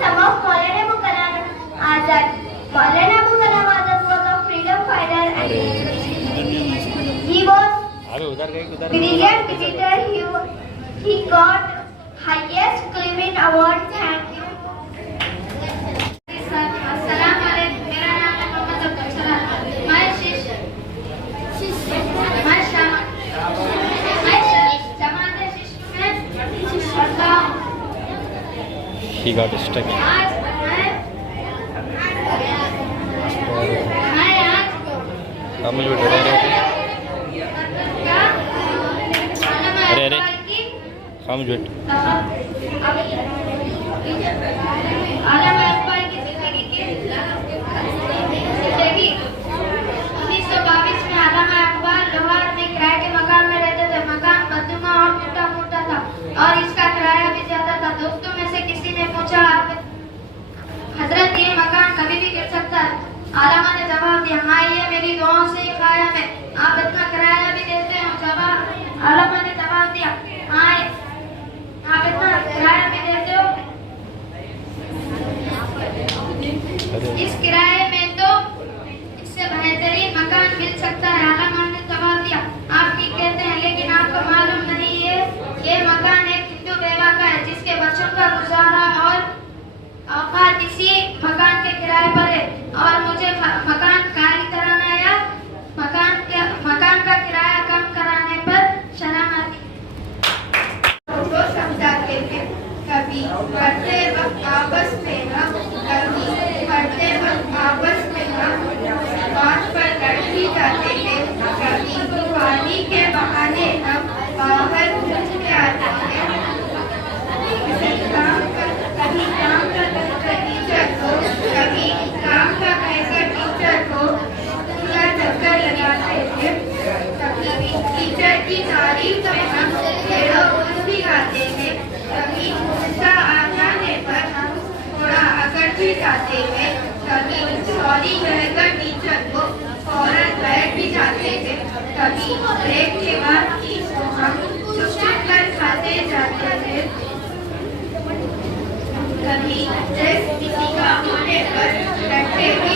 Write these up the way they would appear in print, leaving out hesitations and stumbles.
some of Maulana Abul Kalam Azad. Maulana Abul Kalam Azad was a freedom fighter and he was brilliant visitor. He got highest Clement Award. Thank you. अस्सलाम वालेकुम। मेरा नाम है मोहम्मद अब्दुल सलाम। मैं जमात शिष्य में पढ़ता हूँ। He got stuck. आज कमल भी डरे रहे थे। अरे अरे खामोश बैठ। आलमा इकबाल की जिंदगी 1922 में आलमा इकबाल लाहौर में किराए के मकान में रहते थे। मकान बदनुमा और टूटा-फूटा था और इसका किराया भी ज्यादा था। दोस्तों में से किसी ने पूछा, हजरत ये मकान कभी भी गिर सकता है? आलमा ने जवाब दिया, हाँ ये मेरी दुआओं से ही कायम है। आप इतना किराया भी देते हो? आलमा ने जवाब दिया, हाँ आप इतना किराया भी देते हो? इस किराए में तो इससे बेहतरीन मकान मिल सकता है। आलमा ने जवाब दिया, आप ठीक कहते हैं, लेकिन आपको मालूम नहीं है ये मकान एक हिंदू बेवा का है जिसके बच्चों का गुजारा और औकात इसी मकान के किराए पर है और मुझे मकान खाली कराना या मकान का किराया कम कराने पर शर्म तो समझाते थे। कभी पढ़ते वक्त आपस में हम बात पर लड़ भी जाते थे। कभी पानी के बहाने हम बाहर घूम के आते थे। कभी काम का टीचर को पूरा चक्कर लगाते थे। कभी टीचर की तारीफ में हम भी गाते थे। कभी गुस्सा आ जाने पर हम थोड़ा अकड़ भी जाते थे। कभी सॉरी कहकर टीचर को फौरन बैठ भी जाते थे। कभी ब्रेक के बाद चीज को हम चुप कर खाते जाते थे। कभी टेस्ट किसी का होने पर डंडे भी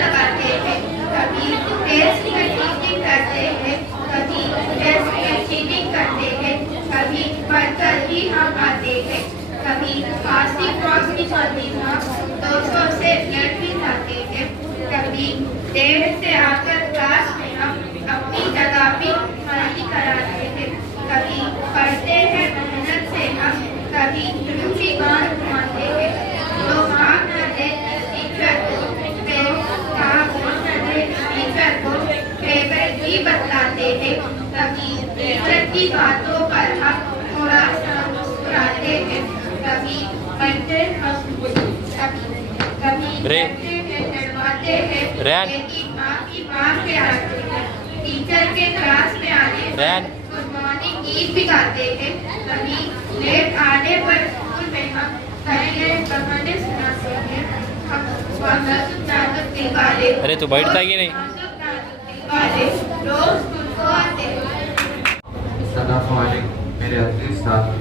लगाते थे। कभी टेस्ट में चीटिंग करते थे। कभी टेस्ट में चीटिंग करते थे। कभी पढ़कर ही हम आते थे। कभी फांसी क्रॉस भी चलती था। दोस्तों से लड़ भी जाते थे। कभी देर से आकर क्लास में हम अपनी जगह भी खाली कराते थे। कभी पढ़ते हैं मेहनत से हम, कभी झूठी बात घुमाते थे। तो काम न दे टीचर को फेवरेट भी बतलाते थे। कभी टीचर की बातों पर हम थोड़ा सा मुस्कुराते थे। कभी पढ़ते डरवाते हैं, लेकिन माफी मांग के आते हैं। टीचर के क्लास में आने पर गुड मॉर्निंग गीत भी गाते थे। कभी लेट आने पर स्कूल में हम कहानी सुनाते थे। हम अरे तू बैठता कि नहीं? रोज स्कूल को आते थे। मेरे अजीज साथी,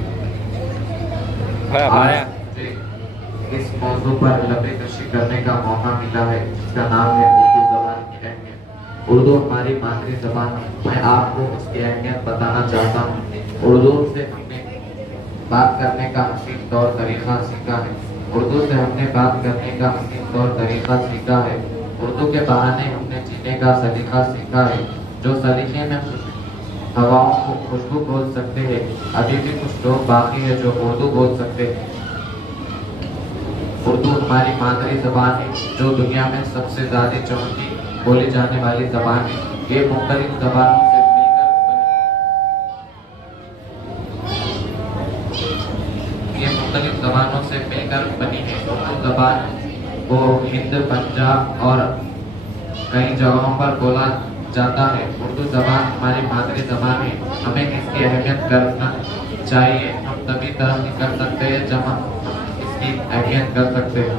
इस मौजू पर लबे कशी करने का मौका मिला है जिसका नाम है उर्दू ज़बान की अहमियत। उर्दू हमारी मातृ ज़बान है। मैं आपको उसकी अहमियत बताना चाहता हूँ। उर्दू से हमने बात करने का हसीन तौर तरीका सीखा है। उर्दू से हमने बात करने का हसीन तौर तरीका सीखा है। उर्दू के बहाने हमने जीने का सलीका सीखा है। जो सलीके में हवाओं को खुशबू बोल सकते हैं, अभी भी कुछ लोग बाकी है जो उर्दू बोल सकते हैं। उर्दू हमारी मादरी ज़बान है जो दुनिया में सबसे ज़्यादा चौथी बोली जाने वाली ज़बान है। ये मुख्तलिफ ज़बानों से मिलकर बनी है। उर्दू ज़बान को हिंद, पंजाब और कई जगहों पर बोला जाता है। उर्दू ज़बान हमारी मादरी ज़बान है। हमें इसकी अहमियत करना चाहिए। हम तभी तरक्की कर सकते हैं जब हम इसकी अहमियत कर सकते हैं।